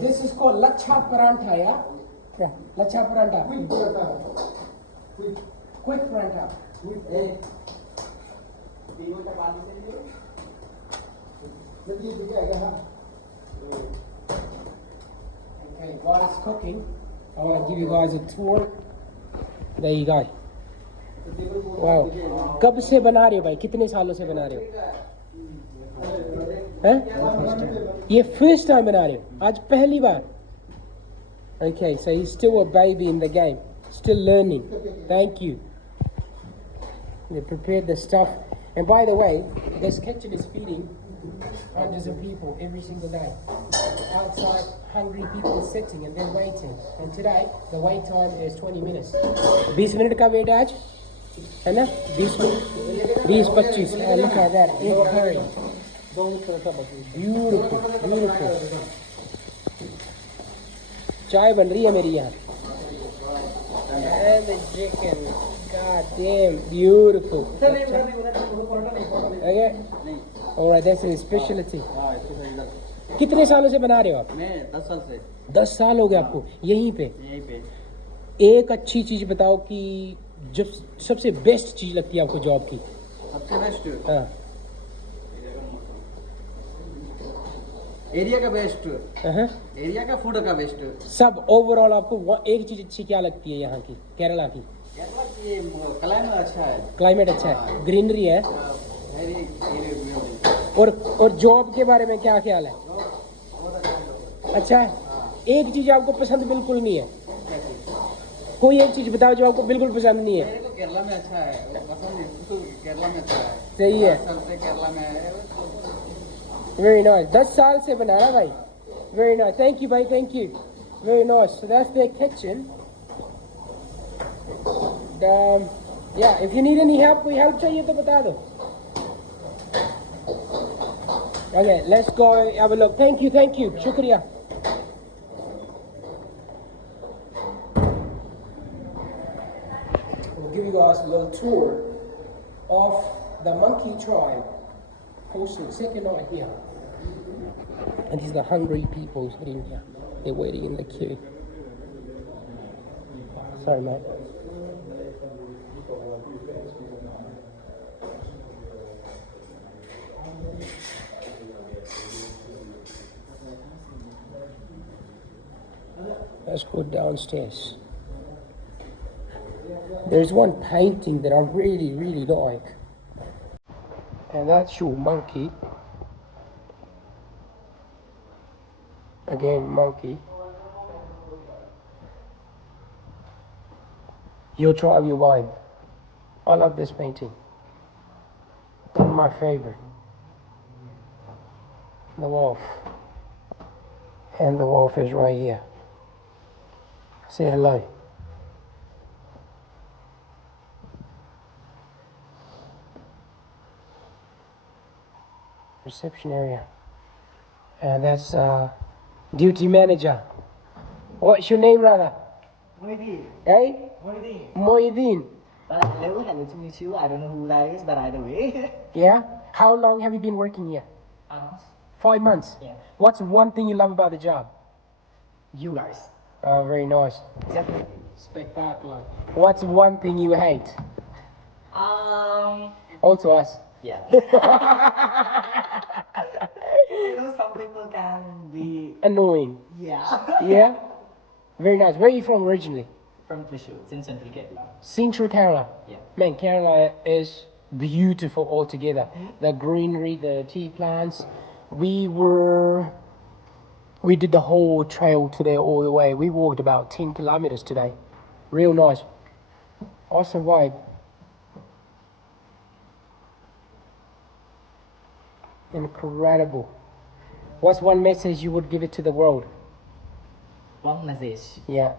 This is called lachha parantha, yeah? Yeah, lachha parantha. Quick parantha. Okay, while it's cooking, I want to give you guys a tour. There you go. Wow. कब से बना रहे हो भाई? कितने सालों से बना रहे हो? हैं? ये first time बना रहे हो? आज पहली बार? Okay, so he's still a baby in the game, still learning. Thank you. They prepared the stuff, and by the way, this kitchen is feeding hundreds of people every single day. Outside, hungry people sitting and they're waiting. And today, the wait time is 20 minutes. 20 minute का wait आज, है ना? 20 25. Look at that, in a hurry. Beautiful, beautiful. चाय बन रही है मेरी यहाँ. And the chicken, god damn, beautiful. Okay. Alright, that's his specialty. कितने सालों से बना रहे हो आप? मैं 10 साल से. 10 साल हो गए आपको यहीं पे? यहीं पे. एक अच्छी चीज बताओ कि जब सबसे बेस्ट चीज लगती है आपको जॉब की? सबसे बेस्ट? हाँ. एरिया का बेस्ट. एरिया का फूड का बेस्ट. सब ओवरऑल आपको एक चीज अच्छी क्या लगती है यहाँ की, केरला की? केरला की क्लाइमेट अच्छा है. क्लाइमेट अच्छा है, ग्रीनरी है. और जॉब के बारे में क्या ख्याल है? अच्छा है. एक चीज आपको पसंद बिल्कुल नहीं है? कोई एक चीज बताओ जो आपको बिल्कुल पसंद नहीं है. मेरे को केरला में अच्छा है, पसंद है. केरला में अच्छा है. सही है. 10 साल से केरला में है. Very nice. 10 साल से बना रहा भाई. Very nice. Thank you भाई, thank you. Very nice. So that's their kitchen. Yeah, if you need any help, कोई help चाहिए तो बता दो. Okay, let's go have a look. Thank you, thank you. Shukriya. We'll give you guys a little tour of the Monkey Tribe Hostel. Second night here. And these are the hungry people sitting here. They're waiting in the queue. Sorry, mate. Let's go downstairs. There's one painting that I really, really like. And that's your monkey. Again, monkey. Your tribe, your vibe. I love this painting. One of my favorite. The wolf. And the wolf is right here. Say hello. Reception area. And that's duty manager. What's your name, brother? Moideen. Hey? Moideen. Moideen. Hello to meet you. I don't know who that is, but either way. Yeah? How long have you been working here? 5 months? Yeah. What's one thing you love about the job? You guys. Oh, very nice. Definitely. Spectacular. What's one thing you hate? Also us. Yeah. Some people can be Annoying. Yeah. Yeah? Very nice. Where are you from originally? From Trishul, in Central Kerala. Central Kerala. Yeah. Man, Kerala is beautiful altogether. The greenery, the tea plants. We did the whole trail today all the way. We walked about 10 kilometers today. Real nice. Awesome vibe. Incredible. What's one message you would give it to the world? One message. Yeah.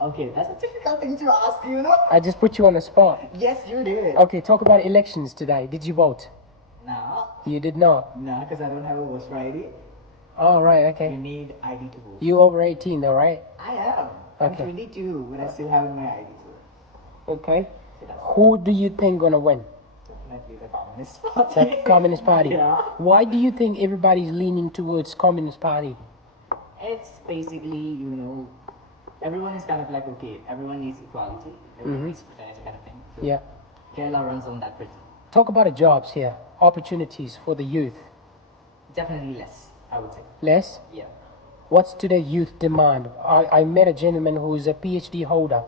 Okay, that's a difficult thing to ask, you know? I just put you on the spot. Yes, you did. Okay, talk about elections today. Did you vote? No. You did not? No, because I don't have a voter ID. Oh, right, You okay. need ID to vote. You over 18 though, right? I am. I'm Okay. 22, but I still have my ID. So Okay. Who do you think gonna win? definitely the Communist Party. The Communist Party. Yeah. Why do you think everybody's leaning towards Communist Party? It's basically, everyone is kind of like, okay, everyone needs equality, everyone needs fraternity kind of thing. So Yeah. Kerala runs on that principle. Talk about the jobs here, opportunities for the youth. Definitely less, I would say. Les, Yeah. what's today youth demand? I met a gentleman who is a PhD holder.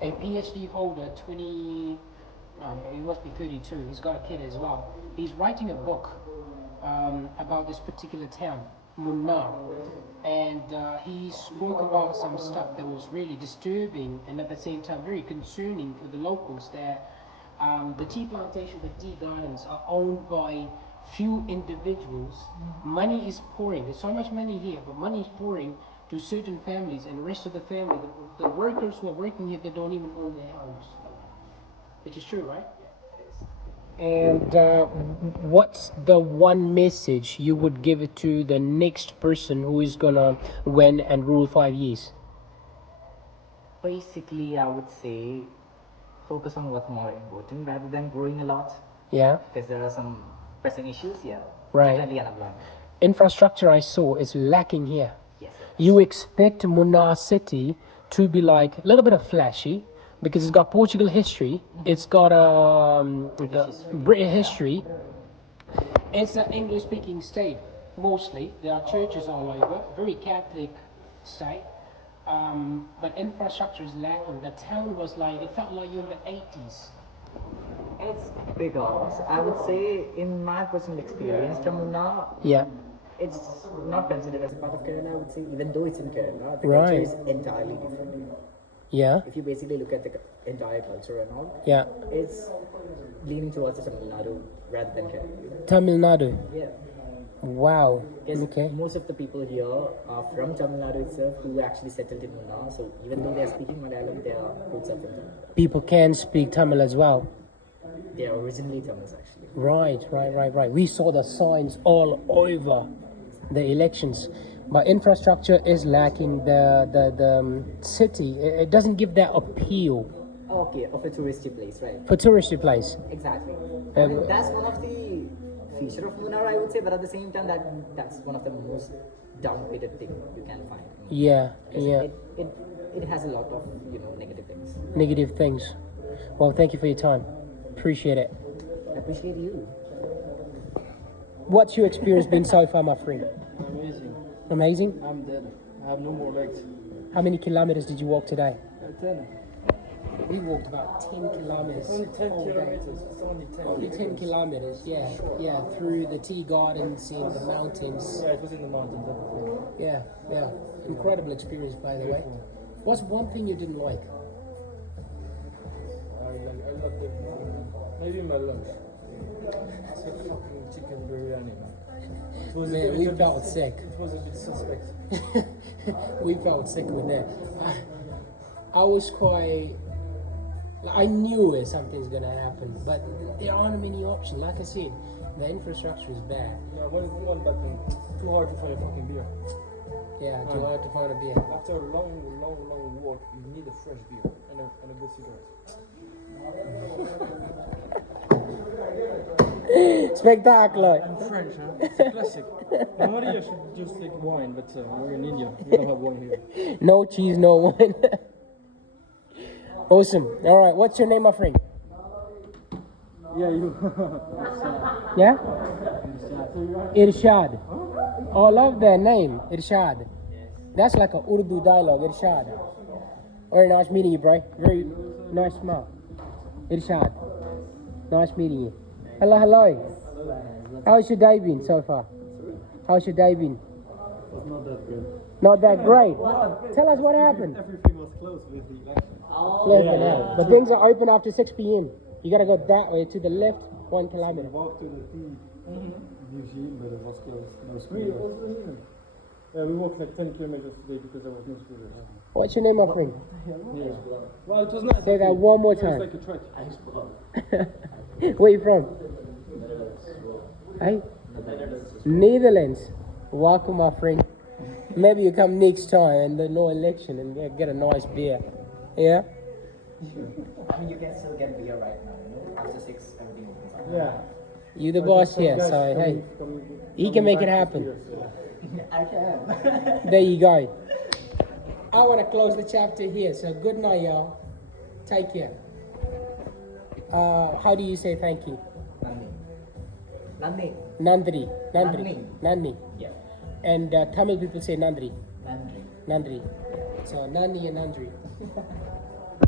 A PhD holder, he must be 32. He's got a kid as well. He's writing a book about this particular town, Munnar. And he spoke about some stuff that was really disturbing and at the same time very concerning for the locals there. The tea plantation, the tea gardens are owned by few individuals. Money is pouring. There's so much money here, but money is pouring to certain families, and the rest of the family, the workers who are working here, they don't even own their house. Which is true, right? And what's the one message you would give it to the next person who is gonna win and rule 5 years? Basically, I would say focus on what's more important rather than growing a lot. Yeah, Because there are some pressing issues, yeah. Right. Definitely unemployment. infrastructure I saw is lacking here. Yes. You expect Munnar city to be like a little bit of flashy because it's got Portugal history, it's got British history. It's an English-speaking state mostly. There are churches all over, very Catholic state. But infrastructure is lacking. The town was like, it felt like you're in the 80s. It's because I would say, in my personal experience, Munnar, Yeah. it's not considered as a part of Kerala. I would say, even though it's in Kerala, the Right. culture is entirely different. Yeah. If you basically look at the entire culture and all, Yeah. it's leaning towards the Tamil Nadu rather than Kerala. Tamil Nadu. Yeah. Wow. Because Okay. most of the people here are from Tamil Nadu itself who actually settled in Munnar. So even though they are speaking Malayalam, their roots are from Tamil Nadu. People can speak Tamil as well. They are originally Tamils actually. Right. We saw the signs all over the elections, but infrastructure is lacking. The city, it doesn't give that appeal Okay, of a touristy place, right? for touristy place. Exactly. I mean, that's one of the feature of Munnar, I would say, but at the same time, that's one of the most downgraded thing you can find. Yeah, Because yeah. It has a lot of negative things. Negative things. Well, thank you for your time. Appreciate it. I appreciate you. What's your experience been so far, my friend? Amazing. Amazing. I'm dead. I have no more legs. How many kilometers did you walk today? 10. We walked about 10 kilometers. Only 10 all day. kilometers. It's only 10 Only 10 kilometers, yeah, through the tea gardens, seeing the mountains. Yeah, it was in the mountains. Yeah. Incredible experience, by the way. What's one thing you didn't like? I love the maybe my lunch. It's a fucking chicken biryani, man. It was Man, we felt sick. It was a bit suspect. We felt sick with that. I was quite. I knew something's gonna happen, but there aren't many options. Like I said, the infrastructure is bad. Yeah, one bad thing. Too hard to find a fucking beer. Yeah, too hard to find a beer. After a long walk, you need a fresh beer and a good cigarette. Spectacular. I'm French, huh? It's a classic. Normally I should just like wine, but we're in India. We don't have wine here. No cheese, no wine. Awesome. All right, what's your name, my friend? Yeah, you. Yeah? Irshad. Oh, I love that name, Irshad. That's like an Urdu dialogue, Irshad. Very nice meeting you, bro. Very nice smile. Irshad. Nice meeting you. Hello. How's your day been so far? How's your day been? It's not that good. Not that great. Tell us what happened. Everything was closed with the election. But things are open after 6 p.m. You gotta go that way to the left, 1 kilometer. We walked to the tea museum, but it was closed. No school. Yeah, we walked like 10 kilometers today because there was no school. What's your name, my friend? Yeah. Well, it was nice. Say that one more It time. was like a trek. Where you from? Hey? Netherlands. Welcome, my friend. Maybe you come next time and there's no election and get a nice beer. Yeah? I mean, you can still get beer right now, After 6, everything opens up. Yeah. You the boss here, so hey, he can make it happen. I can. There you go. I want to close the chapter here. So good night, y'all. Take care. How do you say thank you? Nandi. Nandi. Nandri. Nandri. Nandi. Nandi. Yeah. And Tamil people say Nandri. Nandri. Nandri. So Nani and Nandri.